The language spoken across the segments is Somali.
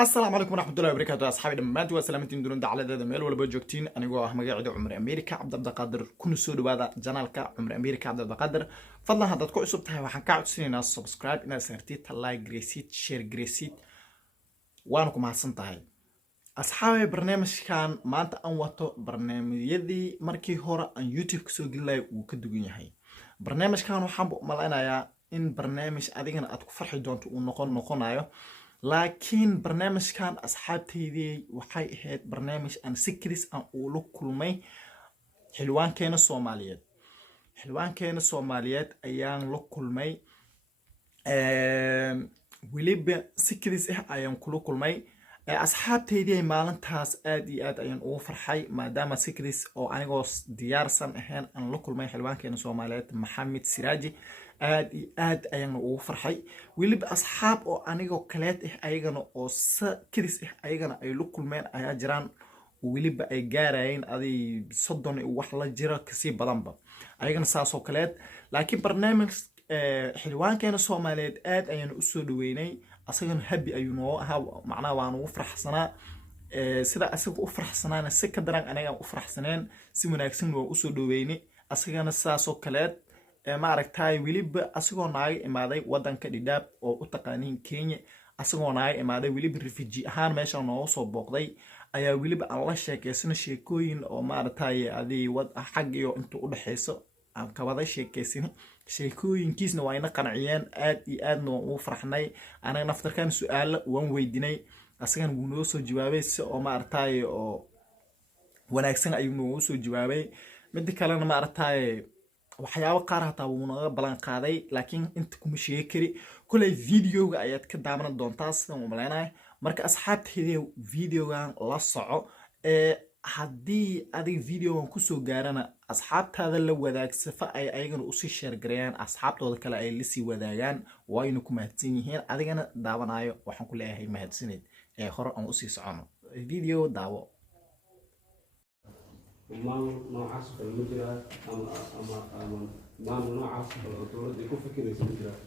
السلام عليكم ورحمة الله وبركاته أصحابي دمانتي وسلامتين دون دعالة دا ميل ولا بوجوكتين أنا مقاعد عمر أمريكا عبد القادر كل سود بهذا جنالك عمر أمريكا عبد القادر فضلا هذا تكون عصب تهي وحن كاعد سنين سبسكرايب إنا سنرتيت لايك جريسيت شير جريسيت وانكم محسن تهي أصحابي برنامج كان ما أنت أنواتو برنامج يدي مركي هورا أن يوتيوب كسو قلي وكدوغين يحي برنامج كان وحنبو ملاينا يا إن برنامج أدينا أتكو فرحي دونتو ونقون آيو laakiin barnaamijkan asxaabteydii waxay ahayd barnaamij aan si kadis aan ula kulmay xilwaankeena Soomaaliyeed ayaan la kulmay weliba si kadis ah ayaan kula kulmay asxaabteydii maalintaas aad iyo aad ayaan ugu farxay maadaama si kadis oo anigoo diyaarsan ahayn aan la kulmay xilwaankeena Soomaaliyeed Maxamed Siraaji aad iyo aad ayaan ugu farxay weliba asxaab oo anigoo kaleed ah ayagana oo kadis ah ayagana ay la kulmeen ayaa jiraan weliba ay gaarayeen adii 30 wax la jira kasii badanba ayagana saasoo kaleed laakiin barnaamij xilwaankeena Soomaaliyeed aad ayaan u soo dhaweynay asagana happy ayuu noo ahaa macnaha waan ugu faraxsanaa sida asaga u faraxsanaana si ka daran aniga u faraxsaneen si wanaagsan waa u soo dhaweynay asagana saasoo kaleed ma aragtay weliba asagoo naga imaaday wadanka Dhidhaab oo u taqaaniin Kenya asagoo naga imaaday weliba refugee ahaan meesha noo soo booqday ayaa weliba aan la sheekaysan sheekooyin oo ma aragtay adii wad xaq iyo inta u dhaxayso aan ka wada sheekaysan sheekooyinkiisna waa ina qanciyeen aad iyo aadna waan ugu farxnay anaga naftarkan su'aalo waan weydiinay asagana wuu noo soo jawaabay si oo ma aragtay oo wanaagsan ayuu noo soo jawaabay mid kalena ma aragtay waxyaabo qaar hataa wuu naga balan qaaday laakiin inta kuma sheegi kari kulay videoga ayaad ka daawan doontaa sidaan u maleynahay marka asxaabteedii videogan la soco haddii adiga videogan ku soo gaarana asxaabtaada la wadaag sifa ay ayagana u sii share gareeyaan asxaabtooda kale ay la sii wadaagaan wayna ku mahadsan yihiin adigana daawanayo waxaan ku leeyahay mahadsanid hore aan u sii socono video daawo maamul noocaas kale ma jiraa ama maamul noocaas kale oo dowladda ay ku fikiraysa ma jiraa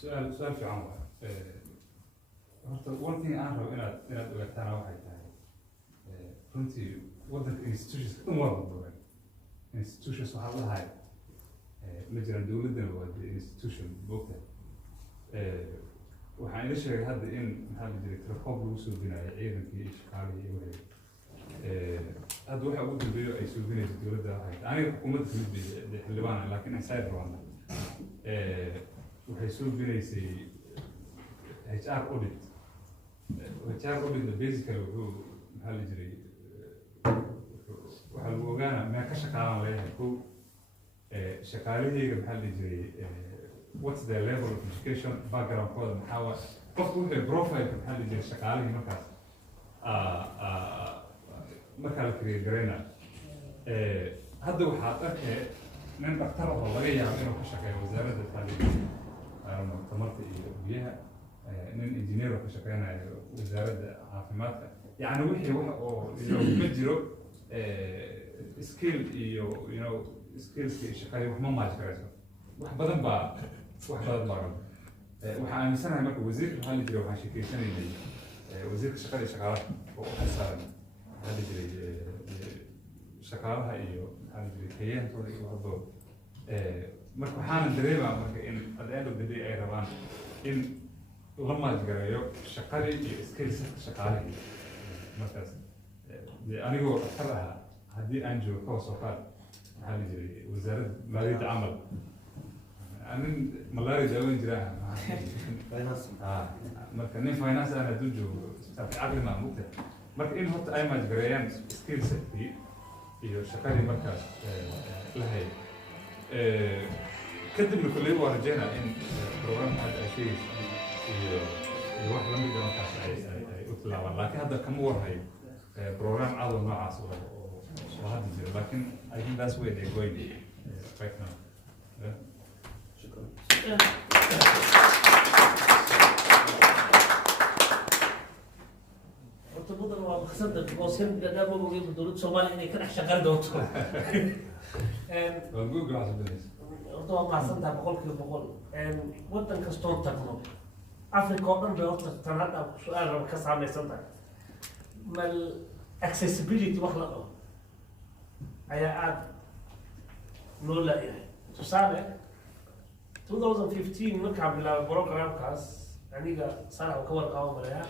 سؤال في عمر one thing aan rabo inaad ogaataan waxay tahay runtii wadanka institutions dhan waa buuran institutions waxaa lahay ma jiraan dowladana waa institution boogta waxaan ila sheegay hadda in maxaa la jiray telekoob lagu soo binayo ciidankii iyo shaqaalihii iyo wixii hadda waxa ugu dambeeyo ay soo binayso dowladda waxay tahay aniga xukuumadda kamid bay xildhibaan laakiin inside rwanda waxay soo binaysay HR audit basically wuxuu maxaa la jiray waxaa lagu ogaanaa meel ka shaqaalan leeyahay kow shaqaalahayga maxaa la jiray what's their level of education background kooda maxaa waa qofku wuxuu profileka maxaa la jiray shaqaalihii markaa la kariya garayna hadda waxaad arkay nin dhaktar oo laga yaabo inuu ka shaqeeyo wasaaradda tamarta iyo biyaha nin engineer oo ka shaqeynayo wasaaradda caafimaadka yani wixii wax oo ma jiro skill iyo skills iyo shaqadii wax ma maaji karayso wax badan baa waxaan aaminsanahay marka wasiirka maxaa la jiray waxaan sheekeysanaynay wasiirka shaqada iyo shaqaalaha oo u xilsaaran maxaa la jiray shaqaalaha iyo maxaa la jiray kayaankooda iyo waxdooda marka waxaana dareemaa marka in at the end of the day ay rabaan in la maajgareeyo shaqadii iyo skillsetka shaqaalihii markaas anigoo dhaktar ahaa haddii aan joogo ka hoos oo qaad maxaa la jiray wasaaradda maaliyadda camal nin malaria daaweyn jiraa marka nin finance aan hadduu joogo isbitaalka caqli maa mugta marka in horta ay maajgareeyaan skillsetkii iyo shaqadii markaas la hayay kadibna kulley waa rajeynaa in programka hadda ay sheegayso iyo wax lamid ah markaas ay u tilaabaan laakiin hadda kama warhayo program cadow noocaas oo hadda jira laakiin I think that's where they're going right now. وتفضل وخصدق وسيم قدام وجيب الدولة الصومالية إني كنا شغال دوتو. جوجل حسب الناس. وطبعا مع صدق بقول كل بقول وطن كستون تكنو africa oo dhan bay horta tan hadda su-aal raba ka saamaysan tahay mal accessibility wax la dhaho ayaa aada loo laayahay tusaale 2015 markaan bilaabay programkaas aniga sanac ka warqabo malaya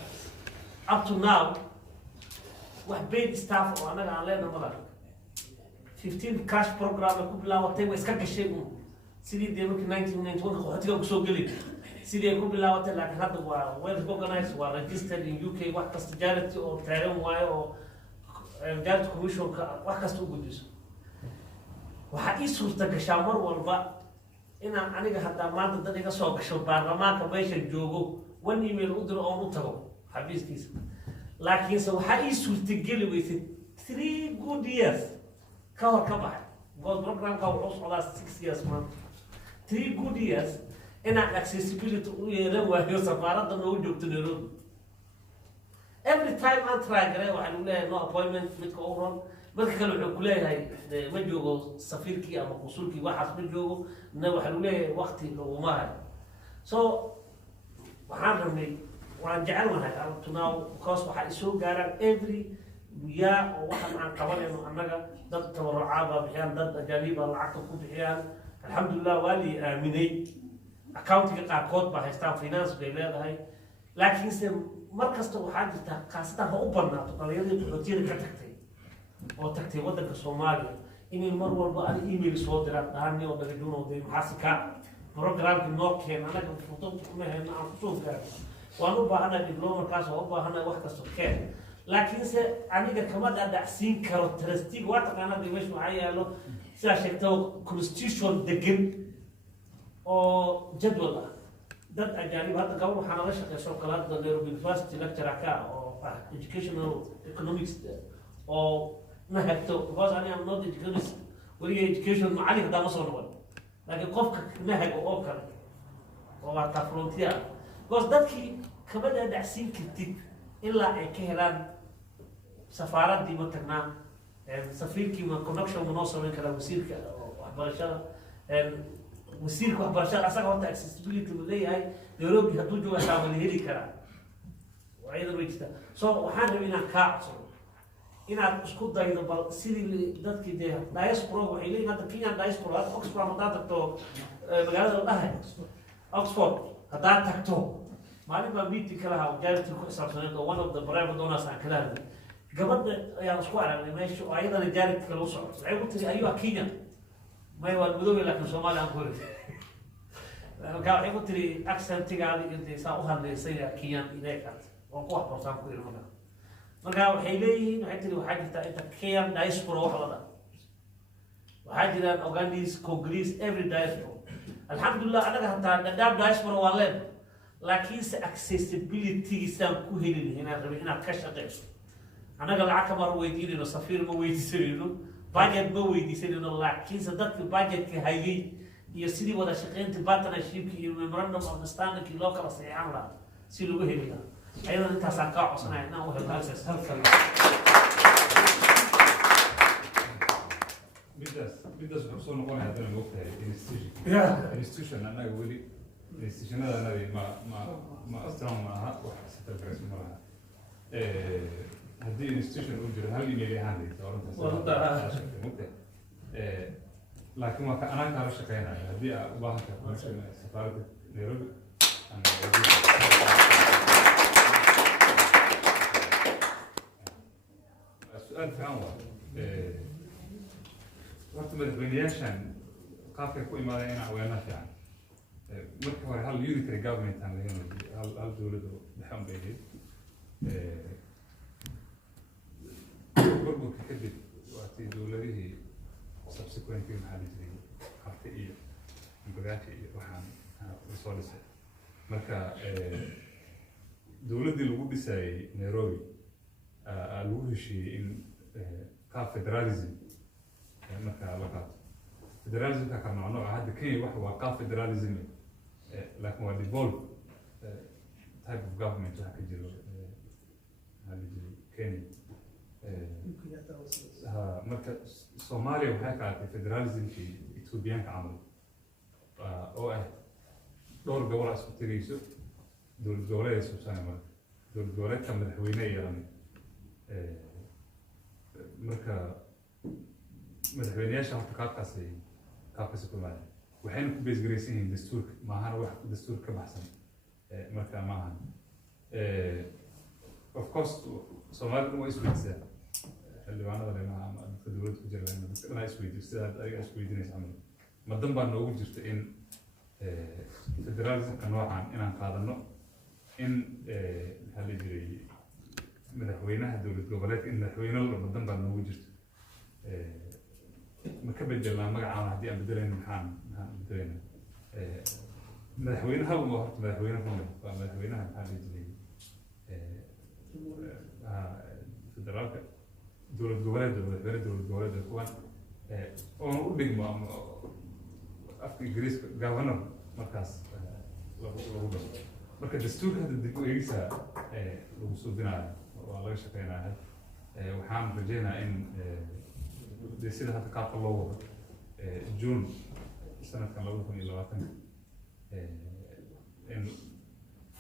up to now wax paid staff oo anaga aan leenahay malaha 15 cash program ku bilaabatay way iska gashay sidii dee markii 1991 qaxootiga kusoo gelin sidii ay ku bilaabatay laakiin hadda waa well recognized waa registered in UK wax kasta charity oo taagan waayo oo charity commissionka wax kasta u gudbiso waxaa ii suurta gashaa mar walba inaan aniga haddaa maanta dad iga soo gasho baarlamaanka meesha joogo one email u diro oon u tago xabiiskiisa laakiinse waxaa ii suurtageli weysay 3 good years ka hor ka baxay because programka wuxuu socdaa 6 years maanta 3 good years inaan accessibility u yeelan waayo safaaradda noogu joogto Nairobi every time aan try garay waxaa lagu leeyahay no appointment midka u ron marka kale wuxuu ku leeyahay ma joogo safiirkii ama qusulkii waxaas ma joogo na waxaa lagu leeyahay waqti laguma hayo so waxaan rabnay waan jecelnahay up to now because waxaa isoo gaaraan every year oo waxaan aan qabanayno annaga dad tabarucaaba bixiyaan dad ajaaniba lacagta ku bixiyaan alxamdulilah waa lii aaminay accountiga qaarkood baa haystaan finance bay leedahay laakiinse mar kasta waxaa jirta khaasatan ha u badnaato dhalinyadii qaxootiyada ka tagtay oo tagtay waddanka Soomaaliya inay mar walba aan email soo diraan dhaani oo daga duno de maxaa ka programka noo keen anaga fuduud kuma hayna aan ku soo gaaro waan u baahanahay diploma kaas oo u baahanahay wax kasta keen laakiinse aniga kama dhacsiin karo trustee waa taqaanaa meesha waxaa yaalo sidaa sheegtay constitution degan oo jadwal ah dad ajaanib hadda gabadh waxaa nala shaqeyso kalaada Nairobi University lecturer ka oo educational economics oo nahagto because I am not educated wali education macallin hadda ma soo noqon laakiin qofka nahago oo kale oo waa frontier because dadkii kama dhacsiin kartid ilaa ay ka helaan safaaradii ma tagnaa safiirkii ma connection ma noo samayn karaa wasiirka waxbarashada wasiirka waxbarashada asaga horta accessibility ma leeyahay Nairobi hadduu joogo xitaa ma la heli karaa waa iyada way jirtaa so waxaan rabay inaan kaa codsado inaad isku daydo bal sidii dadkii dee diaspora waxay leeyihin hadda Kenyan diaspora hadda Oxford haddaad tagto magaalada la dhahay Oxford haddaad tagto maalin baa meeting ka lahaa charity ku xisaabsaneed oo one of the private donors aan kala hadlay gabadha ayaan isku aragnay meesha oo ayadana charity kala u socoto waxay ku tiri ayuu Kenya may waa madow laakiin Soomaali aan ku helay marka waxay ku tiri accentigaadi intay saa u hadlaysay Kenyan ineekaas oo ku waxbartaan ku ilmaha marka waxay leeyihiin waxay tiri waxaa jirta inta Kenyan diaspora wax la dhaho waxaa jiraan Ugandese Congolese every diaspora alxamdulillah anaga hataa Dadaab diaspora waa leen laakiinse accessibility isaan ku helin inaan rabay inaad ka shaqeyso anaga lacag kama weydiinayno safiir ma weydiisanayno budget ma weydiisanayno laakiinse dadka budgetka hayay iyo sidii wada shaqeynta partnershipki iyo memorandum of understanding loo kala saxiixan lahaa si lagu heli lahaa ayadana intaasaan kaa codsanaya inaan u helno access halkan midaas wuxuu soo noqonaya haddana moogtahay institution annaga weli institutionada annaga ma strong ma aha wax centralized ma laha haddii institution uu jiro hal email ahaan moogtahay laakiin waa ka anaan kaala shaqeynaya haddii aad u baahan tahay safaaradda Nairobi سؤال في عمر وقت ما تبنياشان قافية كوي ما لقينا عوانات يعني مركب هل يونيتري جافمنت عن هل دولة بحم بيدي بربو كده وقت دولة هي subsequent في محل جديد خاطئية البقاكي وحان رسالة مركا دولة دي اللي بيساي نيروبي lagu heshiiyey in qaab federalism marka la qaato federalismka ka macno hadda Kenya wax waa qaab federalism laakiin waa devolve type of government waxa ka jiro Kenya marka Soomaaliya waxay qaadatay federalismkii Ethiopian camal oo ah dhowr gobol isku tagayso dowlad goboleed subsana marka dowlad goboleedka madaxweyne yeelan marka madaxweyneyaasha horta qaabkaasi ku laaya waxayna ku beesgaraysan yihiin dastuurka maahana wax dastuurka ka baxsan marka maaha of course Soomaalidu waa isweydiisaa xildhibaanada leenaha ama dadka dowladda ku jira leenaha dadka dhanaa isweydiiyo sida adiga isweydiinaysa camal madan baa noogu jirta in federalismka noocan inaan qaadano in maxaa la jiray madaxweynaha dowlad goboleedka in madaxweyne la madan baa noogu jirta ma ka bedelnaa magacaan haddii aan bedelayno maxaan bedelayna madaxweyne hal ma horta madaxweyne kuma waa madaxweynaha maxaa la jiray federaalka dowlad goboleedda madaxweyne dowlad goboleedda kuwan oona u dhigmo ama afka ingiriiska governor markaas lagu dhao marka dastuurka hadda dib u eegisa lagu suubinayo waa laga shaqeynaya waxaan rajeynayaa in de sida hadda qaabka loo wado June sanadkan 2020 in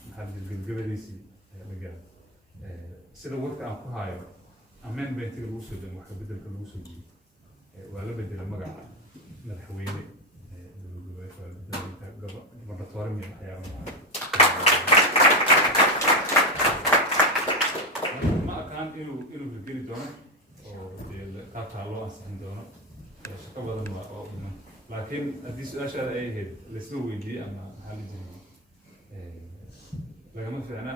maxaa gabagabadiisii la gaaro sida warka aan ku hayo amendmentiga lagu soo dego wax ka bedelka lagu soo jiiyo waa la bedela magaca madaxweyne gobernatoore iyo waxyaaba ma aqaan inuu hirgeli doono oo qaabkaa loo ansixin doono shaqo badan waa oo dhiman laakiin haddii su-aashaada ay ahayd laisla weydiiyey ama maxaa la jiray lagama fiicna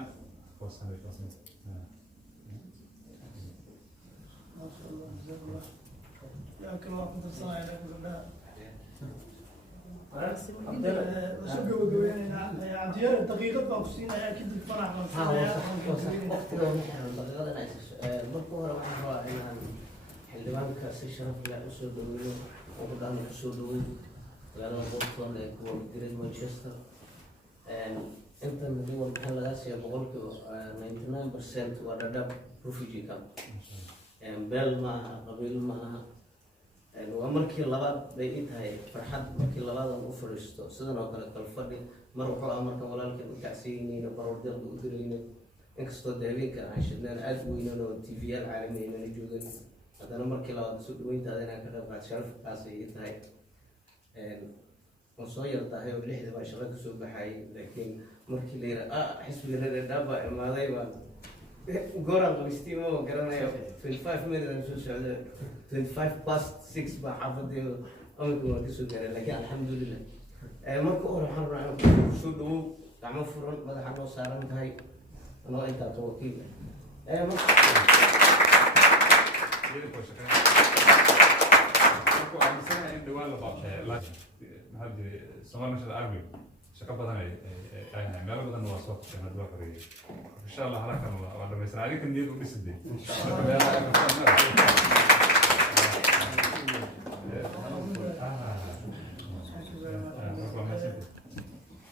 لكن ما كنت صاير شو قوي يعني ديال دقيقة باوسين يا أكيد الفرح ما marka hore waxaan rabaa inaan xildhibaanka si sharaf leh u soo dhaweeyo ugu dhan u soo dhaweeyo magaalada Boston ee gobolka Great Manchester inta midwal waxaa laga siiyay boqolkiiba 99% waa Dadaab refugee camp beel maaha qabiil maaha waa markii labaad bay ii tahay farxad markii labaad aan u fadhiisto sidan oo kale kalfadhi mar wuxuu ah marka walaalkeen kacsiinayna baroordeelka u dirayna inkastoo habeenka aan shidnaan aad u weynaan oo tvyaal caalami inala joogan haddana markii labaad soo dhaweyntaada inaan ka qayb qaato sharafkaas ay ii tahay waan soo yartahay oo lixda baa shaqo kasoo baxayay laakiin markii la yidhaa xisbiga Dadaab baa imaaday baan gooraan qabistiima oo garanayo 25 minutes aan soo socda 6 baa xaafadeeda aminka waan kasoo gaaray laakiin alxamdulilah marka hore waxaan rabaa inaan soo dhawow gacmo furan madaxa noo saaran tahay anoo intaa ka wakiil Somali National Army shaqo badan ay meelo badan waa soo qabteen hadda waa xoreeyay insha Allah halkan waa dhamaysan adiga niyad u dhisay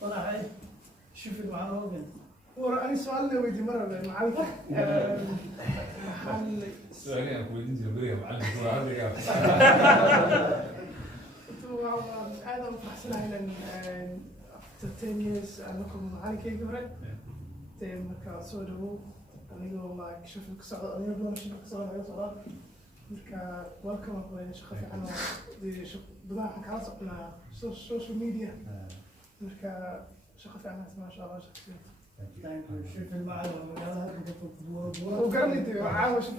طلع شوف المعروضين وراني سؤال لو يجي مره معلم محل سؤالي انا كنت جنبي معلم هذا هذا مفحصنا هنا after 10 years انكم معاكي قبل تم كاسودو انيغو ما شوف كسعود انيغو دون شوف كسعود على صلاه marka welcome up in shaqo fiican oo badan ka socnaa social media marka shaqo fiican ma sha Allah شوف المعلومة مقالها وقرني عاوز شوف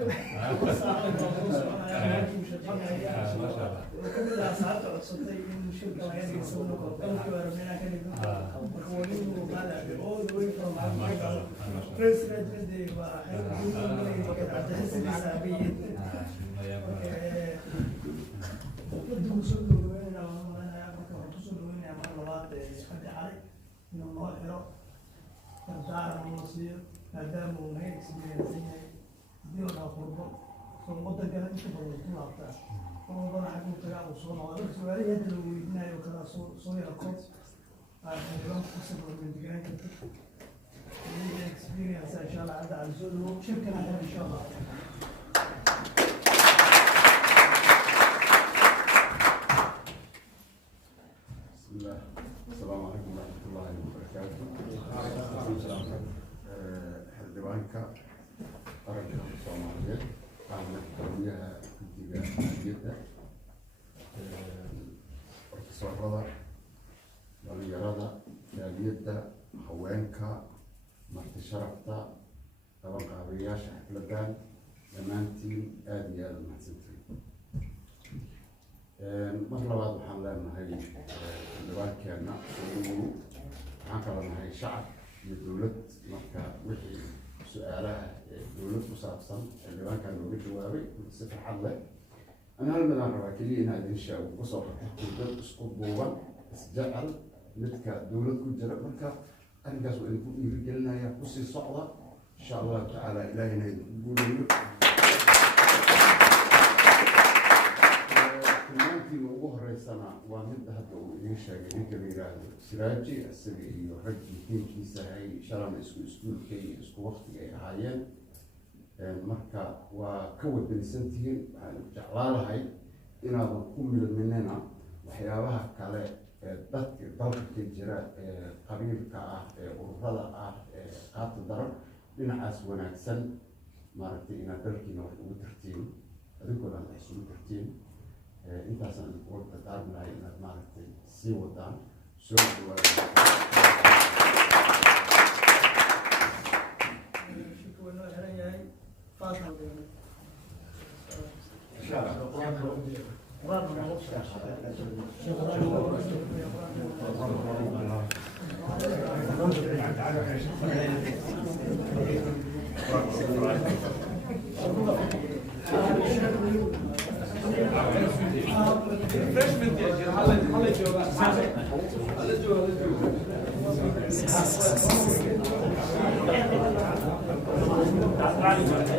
وكل ساعات عصتي من شركة وهي يسوون قبل كده ربنا كان يقولون وقال all the way from president بدي وحسب حسابية بدي وصل له وين أنا وصل وين أمر الوقت حد علي إنه الله يرى دار المصير هذا مو هيك سبيل ديو لا قربه صوت كان يكبر طلع بتاع هو بقى حكم تلاقوا صونا ولا سؤال يدلو يبنى وكذا صويا كوت اليوم قصة من دقيقة هي اكسبيرينس ان شاء الله عاد على الزول شركة ان شاء الله بسم الله السلام عليكم ورحمة الله وبركاته. baarlamaanka qaranka Soomaaliyeed ahna guddiga maaliyadda profesorada dhalinyarada maaliyadda haweenka marti sharafta qabanqaabiyaasha xafladan dhammaantiin aada iyo aada umahadsantihiin mar labaad waxaan leenahay xildhibaankeena waxaan kala nahay shacab iyo dowlad marka wixii su-aalaha dowlad ku saabsan xildhibaankan looga jawaabay si farxad leh ana hal midaan rabaa keliya inaa idin sheego kusoo xirtay dad isku duuban isjecel midka dowlad ku jira marka arrinkaas waa idinku dhiirigelinaya kusii socda insha allahu tacaala ilaahina idinku guuleeyo tilmaantiina ugu horeysana waa midda hadda uu idiin sheegay ninka la yiraahdo siraaji isaga iyo raggii tiinkiisa hay shalana isku iskuulka iyo isku waqtiga ay ahaayeen marka waa ka wadanisantihiin waxaan jeclaan lahay inaadan ku milminina waxyaabaha kale ee dadka dalka ka jira ee qabiilka ah ee ururada ah ee qaata daran dhinacaas wanaagsan maaragtay inaad dalkiina wax ugu tartiin adinkoodan wax isugu tartiin intaasaan uga dardaarmi lahay inaad maaragtay sii wadaan soo That's right.